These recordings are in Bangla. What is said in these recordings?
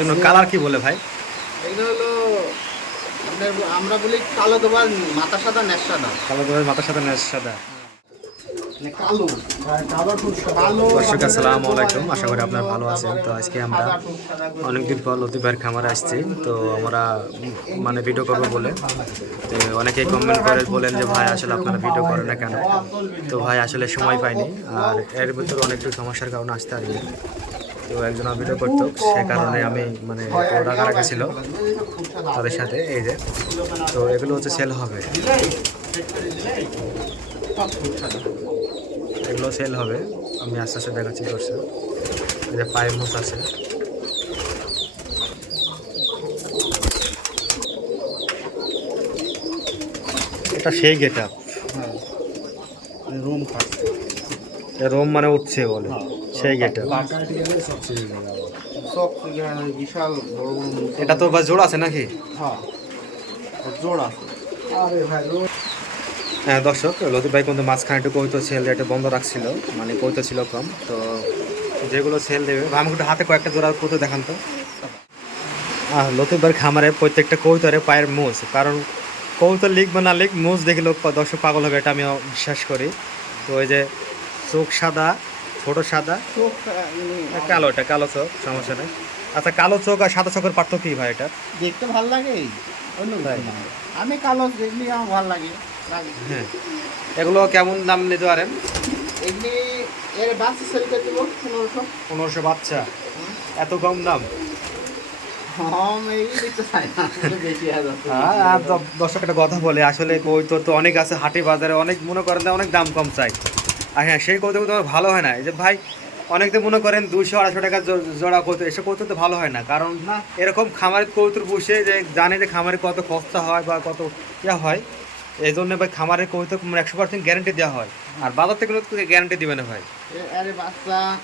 এগুলো কালার কি বলে ভাই? এগুলো হলো আমরা বলি কালো দোবার মাথা সাদা নেশ সাদা। কালো মানে কালো। কালো। টুক দর্শক আসসালামু আলাইকুম। আশা করি আপনারা ভালো আছেন। তো আজকে আমরা। অনেকদিন পর লতিফ ভাইয়ের খামারে আসছি। তো আমরা মানে ভিডিও করব বলে। তো অনেকেই কমেন্ট করে বলেন যে ভাই আসলে আপনারা ভিডিও করেন না কেন? তো ভাই আসলে সময় পাইনি। আর এর ভিতরে অনেকটু সমস্যার কারণে আসতে পারিনি। তো একজন ভিডিও করতো। সে কারণে আমি মানে রাখা রাখা ছিল তাদের সাথে এই যে। তো এগুলো হচ্ছে সেল হবে। এগুলো সেল হবে। আমি আস্তে আস্তে দেখাচ্ছি করছে এই যে পায়ে মুস আছে। এটা সেই গেট আপ হ্যাঁ। রুম রোম মানে উঠছে বলে। সেই গেট আপ সব জায়গায় বিশাল বড় বড় এটা তো বা জোড়া আছে নাকি? হ্যাঁ। জোড় আছে। আরে ভাই হ্যাঁ দর্শক লতিফ ভাই কিন্তু মাঝখানে একটু কইতো সেল রেটে বন্ধ রাখছিল মানে কইতো ছিল কম তো যেগুলো সেল দেবে ভাই আমাকে একটু হাতে কয়েকটা জোড়া কৌতো দেখান তো। আহ, লতিফ ভাইয়ের খামারে প্রত্যেকটা কৌতরে পায়ের মোজ কারণ কৌতো লিখ বা না লিখ মোজ দেখে দর্শক পাগল হবে এটা আমি বিশ্বাস করি। তো ওই যে চোখ সাদা ছোট সাদা? চোখ কালো এটা কালো চোখ সমস্যা নেই। আচ্ছা কালো চোখ আর সাদা চোখের পার্থক্য কি ভাই এটা? দেখতে ভালো লাগে? অন্য। আমি কালো দেখলি আমার ভালো লাগে। হ্যাঁ। এগুলো কেমন দাম নিতে পারেন? এমনি এর বাচ্চা সেল করে দেবো? পনেরোশো। পনেরোশো বাচ্চা? এত কম দাম? হয়ে। হ্যাঁ, দর্শক একটা কথা বলে। আসলে কৌতো তো অনেক আছে হাটে বাজারে অনেক মনে করেন অনেক দাম কম চাই। আর হ্যাঁ সেই কৌতুক তো ভালো হয় না। এই যে ভাই অনেকে মনে করেন দুশো আড়াইশো টাকা জোড়া কৌতো এসব কৌতো তো ভালো হয় না। কারণ না। এরকম খামারের কৌতুক বসে যে জানে যে খামারে কত খরচা হয় বা কত ইয়া হয় এই জন্য ভাই খামারের কৌতো একশো পার্সেন্ট গ্যারান্টি দেওয়া হয়। আর বাজার থেকে গ্যারান্টি দিবে না ভাই। এ- আরে বাচ্চা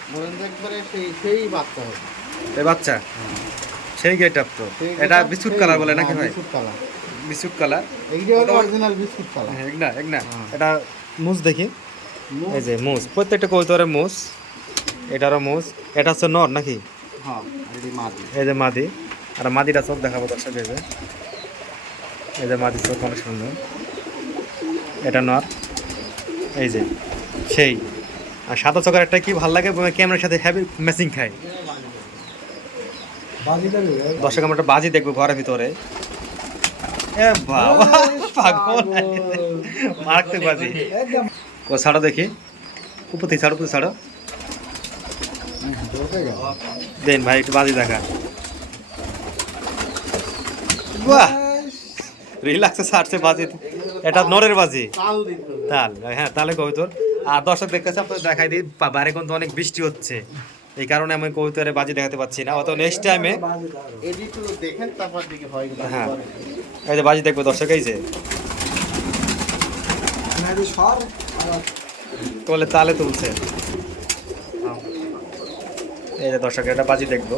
একবারে সেই সেই বাচ্চা হবে। এই বাচ্চা? সেই গেট আপ তো এটা বিস্কুট কালার বলে নাকি হ্যাঁ, ভাই? Biscuit colour. Biscuit colour? এইটা হলো অরিজিনাল বিস্কুট কালার। হ্যাঁ এক না এক না। হ্যাঁ। এটা মুজ দেখি। এই যে মুজ প্রত্যেকটা কৌতরে মুজ এটারও মুজ এটা হচ্ছে নর নাকি? হ্যাঁ এই যে মাদি আর মাদিটা চোখ দেখাবো দর্শক এই যে। এই যে মাদি চোখ অনেক সুন্দর। এটা নর। এই যে সেই। আর সাদা চোখের একটা কি ভালো লাগে ক্যামেরার সাথে হ্যাভি ম্যাচিং খায়। দর্শক আমরা একটা বাজি দেখব ঘরের ভিতরে। এ বাবা পাগল। মারাত্মক বাজি। ছাড়ো দেখি। থেকে ছাড়ো, উপর ছাড়ো। দেন ভাই, একটু বাজি দেখা। বাহ! রিল্যাক্সে ছাড়ছে বাজি। এটা নরের বাজি। তাল হ্যাঁ তাহলে কবিতর আর দর্শক দেখতেছে আপনার দেখাই দিই বাইরে কিন্তু অনেক বৃষ্টি হচ্ছে। এই কারণে আমি কবিতরে বাজি দেখাতে পাচ্ছি না। অত নেক্সট টাইমে। হ্যাঁ। এই যে বাজি দেখব দর্শক, এই যে। বলে তালে তুলছে। এই যে দর্শক, এটা বাজি দেখব।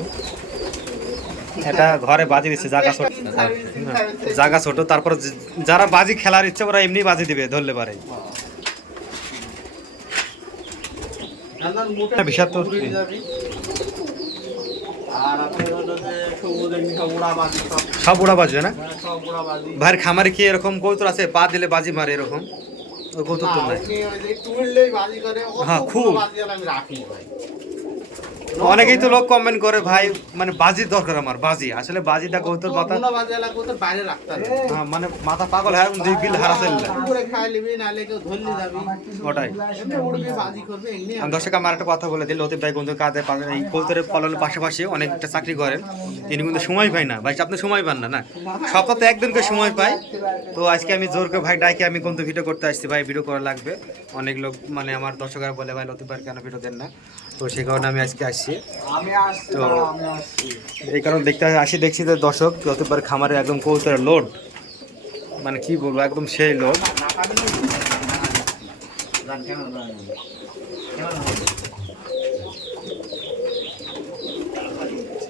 এটা ঘরে বাজি দিচ্ছে জায়গা ছোট। জায়গা ছোট, তারপর যারা বাজি খেলার ইচ্ছে, ওরা এমনি বাজি দিবে, ধরলে পারে। বিষাক্ত। সব ওরা বাজবে না? ভাইয়ের খামারে কি এরকম কৌতুর আছে? পা দিলে বাজি মারে এরকম? ওই কৌতুর তো না, নাই আপনি ওই যে একটু উড়লেই বাজি করে, অত হ্যাঁ, খুব। বাজি আর আমি রাখি ভাই। অনেকেই তো লোক কমেন্ট করে ভাই মানে বাজি দরকার আমার বাজি। আসলে বাজিটা কৌতুর মাথা বাজি এলাকা কোথাও বাইরে রাখতে হ্যাঁ, মানে মাথা পাগল হয় দুই বিল হারা চললে। ওটাই। দর্শক আমার একটা কথা বলে দিই লতিফ ভাই কিন্তু কাজে পা- এই কৌতরের পালনের পাশাপাশি অনেকটা চাকরি করেন। তিনি কিন্তু সময় পাই না। ভাই আপনি সময় পান না না? সপ্তাহে একদিনকে সময় পাই তো আজকে আমি জোর করে ভাই ডাইকে আমি কিন্তু ভিডিও করতে আসছি। ভাই ভিডিও করা লাগবে। অনেক লোক মানে আমার দর্শকরা বলে ভাই লতিফ ভাই কেন ভিডিও দেন না? তো সেই কারণে আমি আজকে আসছি আসছি, তো। এই কারণে দেখতে আসি দেখছি যে দর্শক যতবার খামারে একদম কৌতার লোড মানে কি বলব একদম সেই লোড?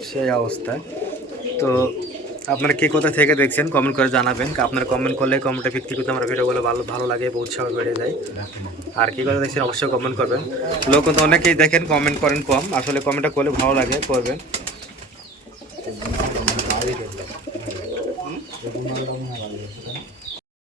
সেই অবস্থায় তো আপনারা কে কোথা থেকে দেখছেন কমেন্ট করে জানাবেন। আপনারা কমেন্ট করলে কমিউটার ভিত্তি করতে আমার ভিডিওগুলো ভালো ভালো লাগে উৎসাহ বেড়ে যায়। আর কি কথা দেখছেন, অবশ্যই কমেন্ট করবেন। লোক কিন্তু অনেকেই দেখেন কমেন্ট করেন কম। আসলে কমেন্টটা করলে ভালো লাগে, করবেন?